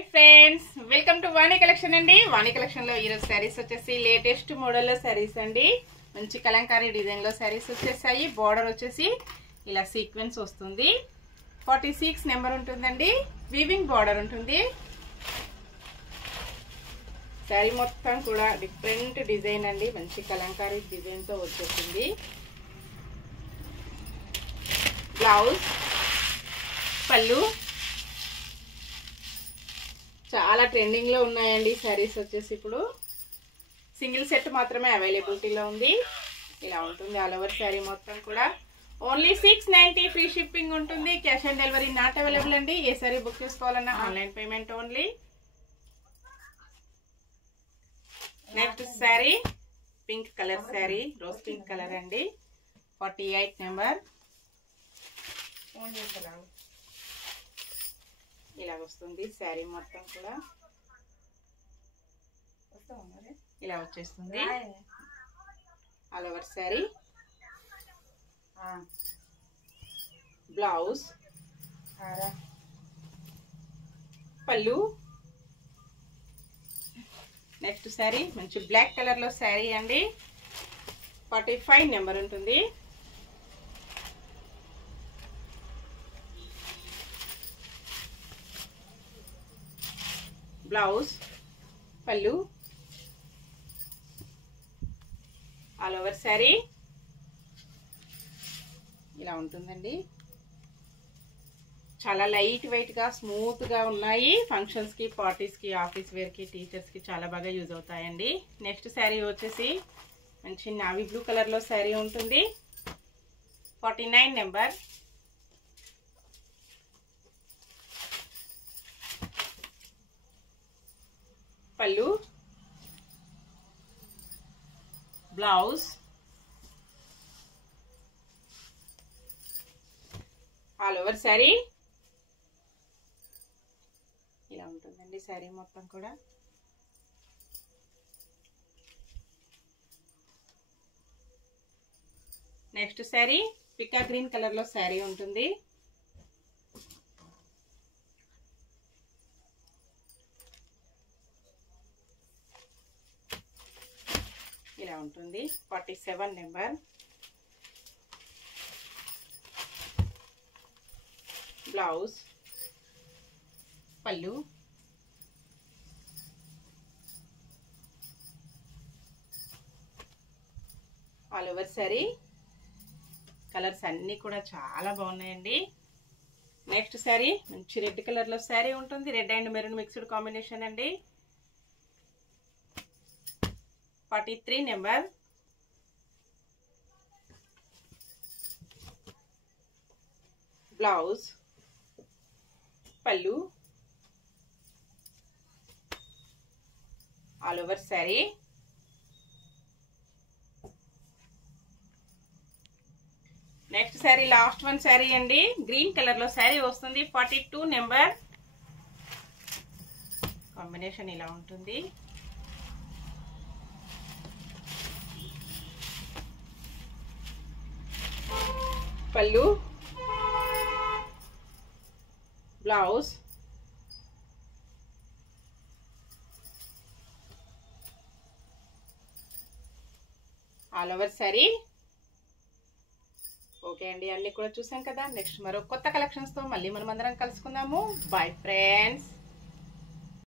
Hi friends, welcome to Vani collection అండి. వాణి collection లో ఈరోజు శారీస్ వచ్చేసి లేటెస్ట్ మోడల్ లో శారీస్ అండి. మంచి కలంకారీ డిజైన్ లో శారీస్ వచ్చేసాయి. బార్డర్ వచ్చేసి ఇలా సీక్వెన్స్ వస్తుంది. 46 నెంబర్ ఉంటుందండి. వీవింగ్ బార్డర్ ఉంటుంది. శారీ మొత్తం కూడా డిఫరెంట్ డిజైన్ అండి. మంచి కలంకారీ డిజైన్ తో వచ్చేసింది. బ్లౌజ్, పళ్ళు చాలా ట్రెండింగ్ లో ఉన్నాయండి శారీస్ వచ్చేసి. ఇప్పుడు సింగిల్ సెట్ మాత్రమే అవైలబిలిటీలో ఉంది. ఇలా ఉంటుంది ఆల్ ఓవర్ శారీ మొత్తం కూడా. ఓన్లీ 690 ఫ్రీ షిప్పింగ్ ఉంటుంది. Cash on delivery not available అండి. ఏ శారీ బుక్ చేసుకోవాలన్నా online payment only. Next sari pink colour sari, rose pink colour అండి. 48 నెంబర్. ఇలా వస్తుంది శారీ మొత్తం కూడా. ఇలా వచ్చేస్తుంది ఆల్ ఓవర్ శారీ. బ్లౌజ్, పళ్ళు. నెక్స్ట్ శారీ మంచి బ్లాక్ కలర్ లో శారీ అండి. 45 నెంబర్ ఉంటుంది. బ్లౌజ్, పళ్ళు, ఆల్ ఓవర్ శారీ ఇలా ఉంటుందండి. చాలా లైట్ వెయిట్ గా స్మూత్ గా ఉన్నాయి. ఫంక్షన్స్ కి, పార్టీస్ కి, ఆఫీస్ వేర్ కి, టీచర్స్ కి చాలా బాగా యూజ్ అవుతాయండి. నెక్స్ట్ శారీ వచ్చేసి మంచి నావీ బ్లూ కలర్ లో శారీ ఉంటుంది. 49 నెంబర్. పళ్ళు, బ్లౌజ్, ఆల్ ఓవర్ శారీ ఇలా ఉంటుందండి శారీ మొత్తం కూడా. నెక్స్ట్ శారీ పికా గ్రీన్ కలర్ లో శారీ ఉంటుంది. ఇలా ఉంటుంది. 47 నెంబర్. బ్లౌజ్, పళ్ళు, ఆల్ ఓవర్ శారీ. కలర్స్ అన్ని కూడా చాలా బాగున్నాయండి. నెక్స్ట్ శారీ మంచి రెడ్ కలర్ లో శారీ ఉంటుంది. Red and maroon mixed combination అండి. 43 నెంబర్. బ్లౌజ్, పళ్ళు, all over sari. Next sari last one sari అండి. గ్రీన్ కలర్ లో శారీ వస్తుంది. 42 నెంబర్. కాంబినేషన్ ఇలా ఉంటుంది. పళ్ళు, blouse, all over sari. Okay అండి, అన్ని కూడా చూసాం కదా. నెక్స్ట్ మరో కొత్త కలెక్షన్స్ తో మళ్ళీ మనం అందరం కలుసుకుందాము. Bye friends.